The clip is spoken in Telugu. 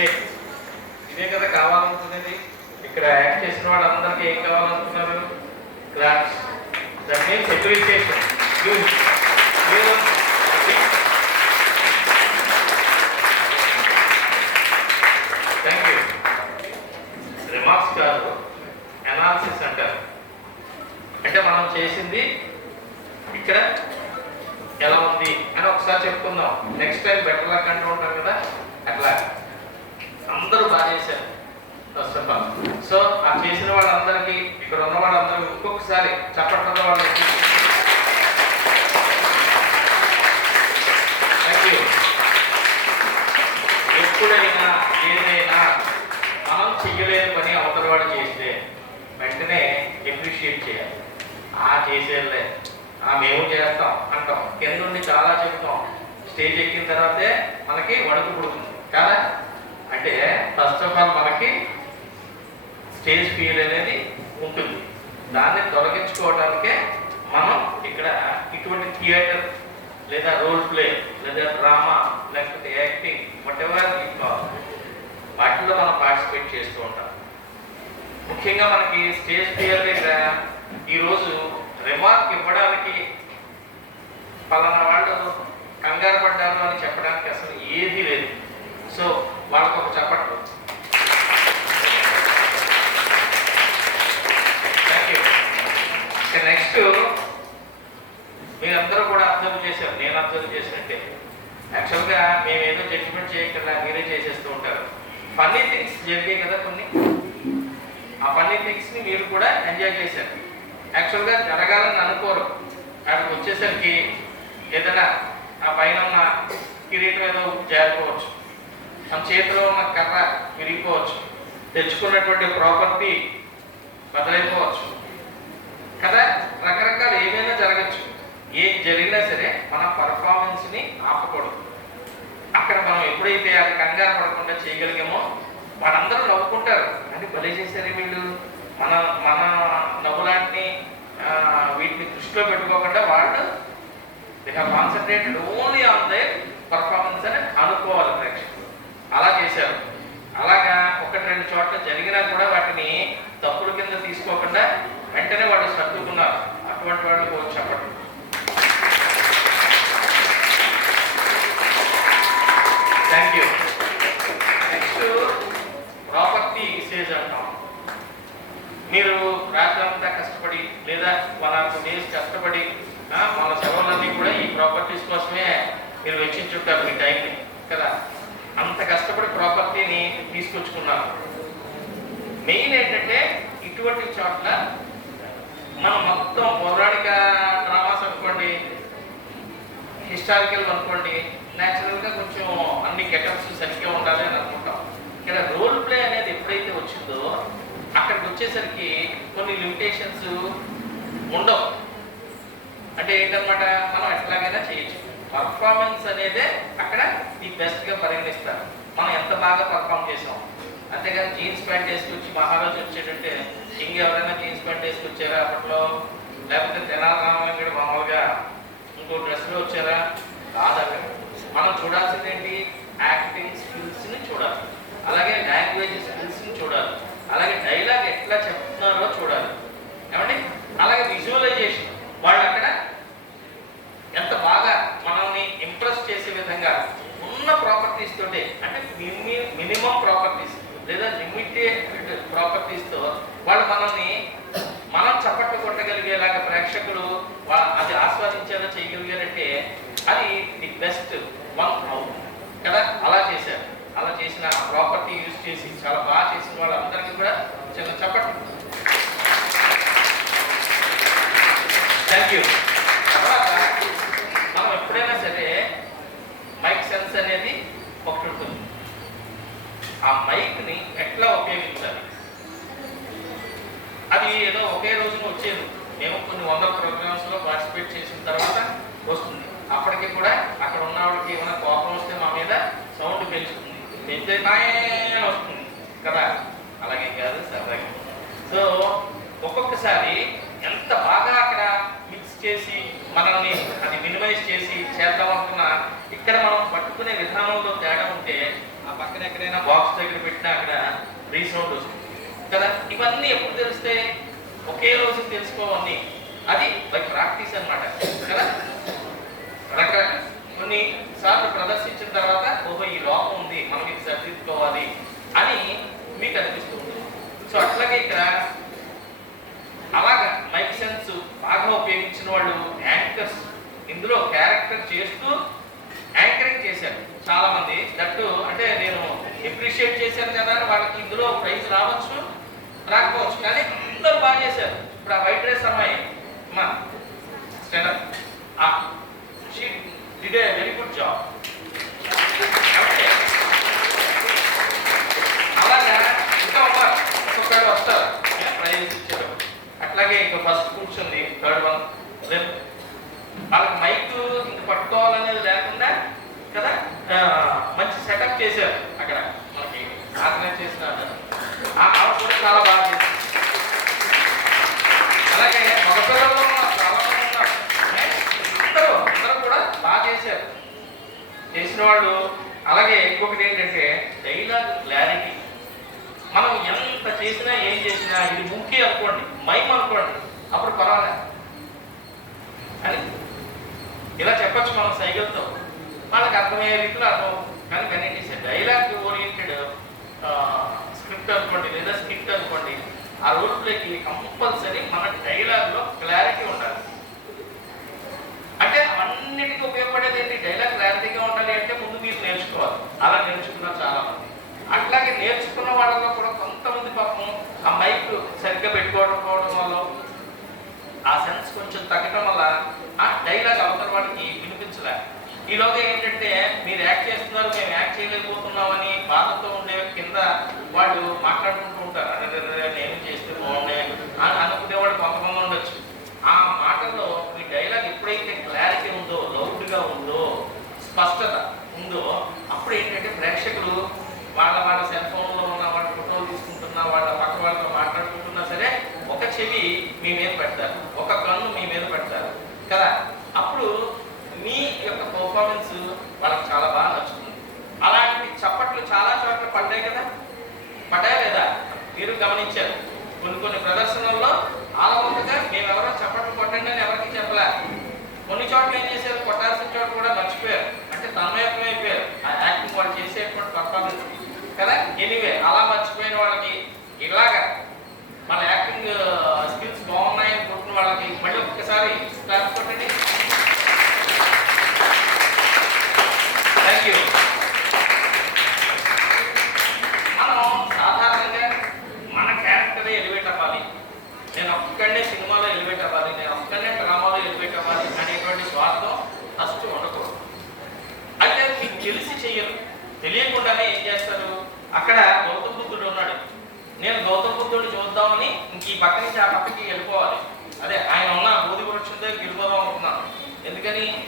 ఓకే, ఇదే కదా కావాలనుకునేది. ఇక్కడ యాక్ట్ చేసిన వాళ్ళందరికీ ఏం కావాలనుకున్నారు? Claps. That means appreciation. Thank you. Remarks కాదు, అనాలిసిస్ అంటారు. అంటే మనం చేసింది ఇక్కడ ఎలా ఉంది అని ఒకసారి చెప్పుకుందాం. నెక్స్ట్ టైం బెటర్ లక్ అంటూ ఉంటాం కదా, అట్లా అందరూ బాగా చేశారు ఫస్ట్ ఆఫ్ ఆల్. సో ఆ చేసిన వాళ్ళందరికీ, ఇక్కడ ఉన్న వాళ్ళందరూ ఇంకొకసారి చప్పట్ల వాళ్ళకి థ్యాంక్ యూ. ఎప్పుడైనా ఏదైనా మనం చెయ్యలేని పని అవతల వాడు చేస్తే వెంటనే అప్రిషియేట్ చేయాలి. చేసేయాలే, మేము చేస్తాం అంటాం, కింద నుండి చాలా చెప్తాం, స్టేజ్ ఎక్కిన తర్వాతే మనకి వణుకు పుడుతుంది కదా. అంటే ఫస్ట్ ఆఫ్ ఆల్ మనకి స్టేజ్ ఫియర్ అనేది ఉంటుంది. దాన్ని తొలగించుకోవడానికే మనం ఇక్కడ ఇటువంటి థియేటర్ లేదా రోల్ ప్లే లేదా డ్రామా లేకపోతే యాక్టింగ్ వాటెవర్ వాటిలో మనం పార్టిసిపేట్ చేస్తూ ఉంటాం. ముఖ్యంగా మనకి స్టేజ్ ఫియర్ దగ్గర ఈరోజు రిమార్క్ ఇవ్వడానికి పలానా వాళ్ళు కంగారు పడ్డారు అని చెప్పడానికి అసలు ఏదీ లేదు. సో వాళ్ళకు ఒక చప్పట్లు. Thank you. నెక్స్ట్ మీరందరూ కూడా అబ్జర్వ్ చేశారు, నేను అబ్జర్వ్ చేసినట్టే. యాక్చువల్గా మేము ఏదో జడ్జిమెంట్ చేయకుండా మీరే చేసేస్తూ ఉంటారు. ఫన్నీ థింగ్స్ జరిగాయి కదా కొన్ని, ఆ ఫన్నీ థింగ్స్ని మీరు కూడా ఎంజాయ్ చేశారు. యాక్చువల్గా జరగాలని అనుకోరు, అక్కడికి వచ్చేసరికి ఏదైనా ఆ పైన ఉన్న కిరీటం ఏదో జారిపోవచ్చు, మన చేతిలో ఉన్న కర్ర విరిగిపోవచ్చు, తెచ్చుకున్నటువంటి ప్రాపర్టీ బదలైపోవచ్చు కదా. రకరకాలు ఏమైనా జరగచ్చు. ఏం జరిగినా సరే మన పర్ఫార్మెన్స్ని ఆపకూడదు. అక్కడ మనం ఎప్పుడైతే అది కంగారు పడకుండా చేయగలిగామో వాళ్ళందరూ నవ్వుకుంటారు. అని భలే చేశారు వీళ్ళు, మన మన నవ్వులాంటిని వీటిని దృష్టిలో పెట్టుకోకుండా వాళ్ళు they have concentrated only on their performance అని అనుకోవాలి ప్రేక్షకులు. అలా చేశారు. అలాగా ఒకటి రెండు చోట్ల జరిగినా కూడా వాటిని తప్పుల కింద తీసుకోకుండా వెంటనే వాళ్ళు సర్దుకున్నారు. అటువంటి వాళ్ళు చెప్పండి. Thank you. Next property usage అంటాం. మీరు రాత్రంతా కష్టపడి లేదా 1 or 2 days కష్టపడి మన సెలవులన్నీ కూడా ఈ ప్రాపర్టీస్ కోసమే మీరు వెచ్చించుంటారు మీ టైంని కదా. అంత కష్టపడి ప్రాపర్టీని తీసుకొచ్చుకున్నారు. మెయిన్ ఏంటంటే ఇటువంటి చోట్ల మనం మొత్తం పౌరాణిక డ్రామాస్ అనుకోండి, హిస్టారికల్ అనుకోండి, న్యాచురల్గా కొంచెం అన్ని గెటప్స్ సరిగ్గా ఉండాలి అని అనుకుంటాం. ఇక్కడ రోల్ ప్లే అనేది ఎప్పుడైతే వచ్చిందో అక్కడికి వచ్చేసరికి కొన్ని లిమిటేషన్స్ ఉండవు. అంటే ఏంటన్నమాట, మనం ఎట్లాగైనా చేయొచ్చు. పర్ఫార్మెన్స్ అనేదే అక్కడ ది బెస్ట్గా పరిగణిస్తారు. మనం ఎంత బాగా పర్ఫామ్ చేసాం. అంతేగాని జీన్స్ ప్యాంట్ వేసుకొచ్చి మహారాజు వచ్చేటంటే ఇంకెవరైనా జీన్స్ ప్యాంట్ వేసుకొచ్చారా అప్పట్లో, లేకపోతే తెనాలి రామలింగుడు మామూలుగా ఇంకో డ్రెస్లో వచ్చారా? కాదక్కడ మనం చూడాల్సింది ఏంటి, యాక్టింగ్ స్కిల్స్ని చూడాలి, అలాగే లాంగ్వేజ్ స్కిల్స్ని చూడాలి, అలాగే డైలాగ్ ఎట్లా చెప్తున్నారో చూడాలి ఏమండి, అలాగే విజువలైజేషన్ వాళ్ళు అక్కడ ఎంత బాగా మనల్ని ఇంప్రెస్ చేసే విధంగా ఉన్న ప్రాపర్టీస్ తోటే, అంటే మినిమం ప్రాపర్టీస్ లేదా లిమిటెడ్ ప్రాపర్టీస్తో వాళ్ళు మనల్ని మనం చప్పట్లు కొట్టగలిగేలాగా ప్రేక్షకులు అది ఆస్వాదించేలా చేయగలిగారంటే అది ది బెస్ట్ వన్ అవుతుంది కదా. అలా చేశారు. అలా చేసిన ప్రాపర్టీ యూజ్ చేసి చాలా బాగా చేసిన వాళ్ళందరికీ కూడా చిన్న చప్పట్లు. Thank you. తర్వాత మనం ఎప్పుడైనా సరే మైక్ సెన్స్ అనేది ఒకటి ఉంటుంది. ఆ మైక్ని ఎట్లా ఉపయోగించాలి, అది ఏదో ఒకే రోజున వచ్చేది. మేము కొన్ని 100 ప్రోగ్రామ్స్లో పార్టిసిపేట్ చేసిన తర్వాత వస్తుంది. అప్పటికి కూడా అక్కడ ఉన్న వాళ్ళకి ఏమైనా కోపం వస్తే మా మీద సౌండ్ పెంచుతుంది, పెంచే వస్తుంది కదా. అలాగే కాదు సరదాగా. సో ఒక్కొక్కసారి ఎంత బాగా అక్కడ మిక్స్ చేసి మనల్ని అది మినిమైజ్ చేసి చేద్దాం అనుకున్నా ఇక్కడ మనం పట్టుకునే విధానంలో తేడా ఉంటే ఆ పక్కన పక్కన ఎక్కడైనా బాక్స్ దగ్గర పెట్టినా అక్కడ రీసౌండ్ వస్తుంది కదా. ఇవన్నీ ఎప్పుడు తెలుస్తాయి? ఒకే రోజు తెలుసుకోవన్నీ. అది బై ప్రాక్టీస్ అన్నమాట కదా. కొన్ని సార్లు ప్రదర్శించిన తర్వాత ఓహో ఈ లోపం ఉంది, మనం ఇది సరిదిద్దుకోవాలి అని మీకు అనిపిస్తుంది. సో అట్లాగే ఇక్కడ అలాగా మైక్ సెన్స్ బాగా ఉపయోగించిన వాళ్ళు యాంకర్స్ ఇందులో క్యారెక్టర్ చేస్తూ యాంకరింగ్ చేశారు చాలా మంది. దట్టు అంటే నేను అప్రిషియేట్ చేశాను కదా అని వాళ్ళకి ఇందులో ప్రైజ్ రావచ్చు రాకపోవచ్చు, కానీ అందరూ బాగా చేశారు. ఇప్పుడు ఆ వైట్ డ్రెస్ అమ్మాయి అమ్మా stand up she did a very good job. అలాగా ఇంకా ఉన్నారు, ఒక్కొక్కడు వస్తారు ప్రైజ్ ఇచ్చారు. అట్లాగే ఇంకా ఫస్ట్ కూర్చుంది థర్డ్ వన్. వాళ్ళకి మైక్ ఇంక పట్టుకోవాలనేది లేకుండా కదా మంచి సెటప్ చేశారు అక్కడ మనకి ఆర్గనైజ్ చేసిన ఆవిడ కూడా చాలా బాగా చేశారు. అలాగే మగపిల్లల్లో చాలా మంది ఉన్నారు, అందరూ కూడా బాగా చేశారు చేసిన వాళ్ళు. అలాగే ఇంకొకటి ఏంటంటే డైలాగ్ క్లారిటీ. మనం ఎంత చేసినా ఏం చేసినా ఇది ముఖ్యం అనుకోండి, మైమ్ అనుకోండి, అప్పుడు పర్వాలేదు అని ఇలా చెప్పచ్చు మనం సైకిల్తో, వాళ్ళకి అర్థమయ్యే రీతిలో అర్థం. కానీ కానీ డైలాగ్ ఓరియంటెడ్ స్క్రిప్ట్ అనుకోండి లేదా స్క్రిప్ట్ అనుకోండి, ఆ రోల్ ప్లేకి కంపల్సరీ మన డైలాగ్లో క్లారిటీ ఉండాలి. అంటే అన్నిటికీ ఉపయోగపడేది ఏంటి? డైలాగ్ క్లారిటీగా ఉండాలి అంటే ముందు మీరు నేర్చుకోవాలి. అలా నేర్చుకున్నారు చాలా మంది. అట్లాగే నేర్చుకున్న వాళ్ళలో కూడా కొంతమంది పాపం ఆ మైక్ సరిగ్గా పెట్టుకోవడం వల్ల ఆ సెన్స్ కొంచెం తగ్గడం వల్ల ఆ డైలాగ్ అవతల వాడికి వినిపించలే. ఈలోగా ఏంటంటే మీరు యాక్ట్ చేస్తున్నారు, మేము యాక్ట్ చేయలేకపోతున్నామని బాధతో ఉండే కింద వాళ్ళు మాట్లాడుకుంటూ ఉంటారు. అదే నేను చేస్తే బాగుండే అని అనుకునేవాడు కొంతమంది ఉండొచ్చు. ఆ మాటల్లో మీ డైలాగ్ ఎప్పుడైతే క్లారిటీ ఉందో, లౌడ్గా ఉందో, స్పష్టత ఉందో, అప్పుడు ఏంటంటే ప్రేక్షకులు వాళ్ళ సెల్ ఫోన్లో ఉన్న వాళ్ళ ఫోటోలు తీసుకుంటున్నా, వాళ్ళ పక్క వాళ్ళతో మాట్లాడుకుంటున్నా సరే ఒక చెవి మీ మీద పెడతారు, ఒక కన్ను మీ మీద పెడతారు కదా. అప్పుడు మీ యొక్క పర్ఫార్మెన్స్ వాళ్ళకి చాలా బాగా నచ్చుతుంది. అలాంటి చప్పట్లు చాలా చోట్ల పడ్డాయి కదా, పడ్డాయా లేదా మీరు గమనించారు. కొన్ని ప్రదర్శనల్లో ఆలవంతగా మేము ఎవరో చప్పట్లు కొట్టండి అని ఎవరికి చెప్పలే. కొన్ని చోట్ల ఏం చేశారు, కొట్టాల్సిన చోట కూడా మర్చిపోయారు. అంటే తన్మయత్వం అయిపోయారు ఆ యాక్టింగ్ వాళ్ళు చేసేటువంటి పర్ఫార్మెన్స్ కదా. ఎనీవే అలా మర్చిపోయిన వాళ్ళకి ఇలాగా మన యాక్టింగ్ స్కిల్స్ బాగున్నాయి అనుకుంటున్న వాళ్ళకి మళ్ళీ ఒక్కసారి క్లాస్ కొట్టండి. Thank you. మనం సాధారణంగా మన క్యారెక్టరే ఎలివేట్ అవ్వాలి, నేను ఒక్కడనే సినిమాలో ఎలివేట్ అవ్వాలి, నేను ఒక్కడనే డ్రామాలో ఎలివేట్ అవ్వాలి అనేటువంటి స్వార్థం ఫస్ట్ ఉండకూడదు. అయితే మీకు తెలిసి చెయ్యరు, తెలియకుండానే ఏం చేస్తారు, అక్కడ గౌతమ బుద్ధుడు ఉన్నాడు, నేను గౌతమ బుద్ధుడిని చూద్దామని ఇంక ఈ పక్క నుంచి ఆ పక్కకి వెళ్ళిపోవాలి. అదే ఆయన ఉన్న బోధి వృక్షం దగ్గరికి వెళ్ళిపోదాం అనుకున్నాను. ఎందుకని